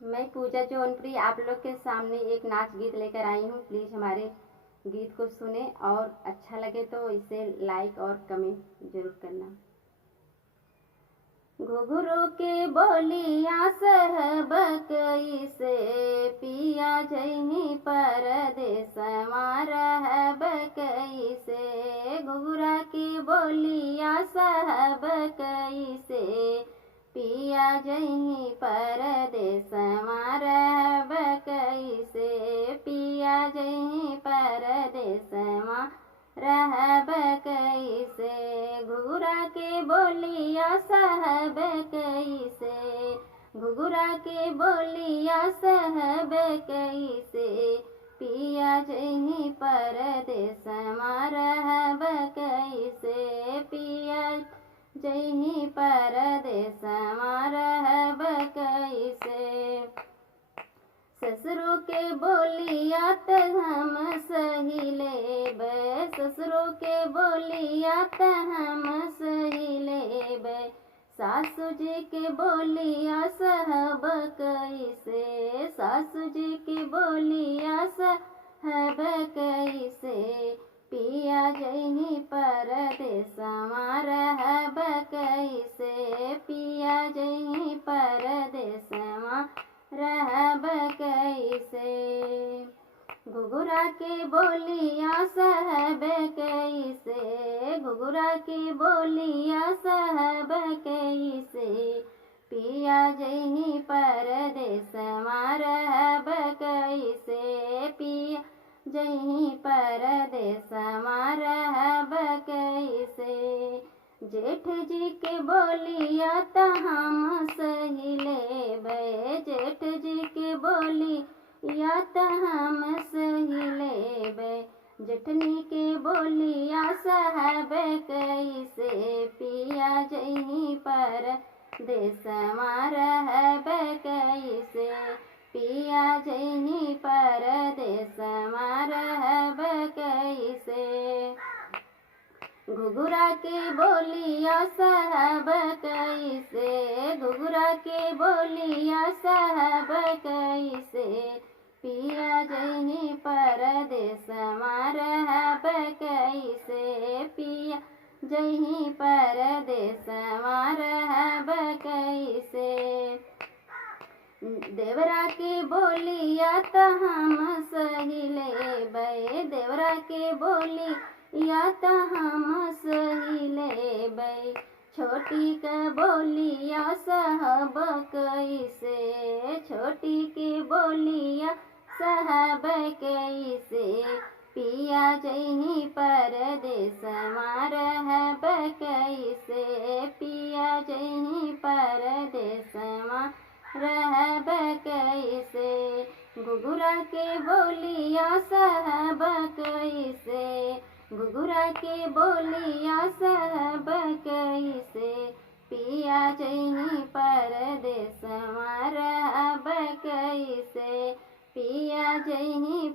मैं पूजा जौनपुरी आप लोग के सामने एक नाच गीत लेकर आई हूँ। प्लीज़ हमारे गीत को सुने और अच्छा लगे तो इसे लाइक और कमेंट जरूर करना। घुघरू के बोलिया सहब कैसे पिया जैनी परदेस रहब कैसे। घुघरा की बोलिया सहब कैसे पिया जही परदेस रहब कैसे। पिया जही परदेस रहब कैसे। घुघरा के बोलिया सहब कैसे। घुघरा के बोलिया सहब कैसे पिया जही परदेस रहब कैसे। पिया जही परदेस रहब कैसे। ससुरो के बोलिया त हम सही लेब। ससुरो के बोलिया त हम सही लेब। सासू जी के बोलिया सहब कैसे। सासू जी की बोलिया सहब कैसे पिया जही परदेस रहब कैसे। पिया जही परदेस रहब कैसे। घुघरा के बोलिया सहब कैसे। घुघरा के बोलिया सहब कैसे पिया जही परदेस रहब कैसे। पिया जही परदेस रहब कैसे। जेठ जी के बोलिया त हम सही लेब। जेठ जी के बोलिया त हम सही लेब। जेठनी के बोलिया सहब कैसे पिया जही परदेस रहब कैसे। पिया जही परदेस रहब कैसे। घुघरा के बोलिया सहब कैसे। घुघरा के बोलिया सहब कैसे पिया जही परदेस रहब कैसे। पिया जही परदेस रहब कैसे। देवरा के बोलिया त हम सही लेब। देवरा के बोलिया त हम सही लेब। छोटी के बोलिया सहब कैसे। छोटी के बोलिया सहब कैसे पिया जही परदेस रहब कैसे। पिया जही परदेस रहब कैसे। घुघरा के बोलिया सहब कैसे। घुघरा के बोलिया सहब कैसे पिया जही परदेस रहब कैसे। पिया जही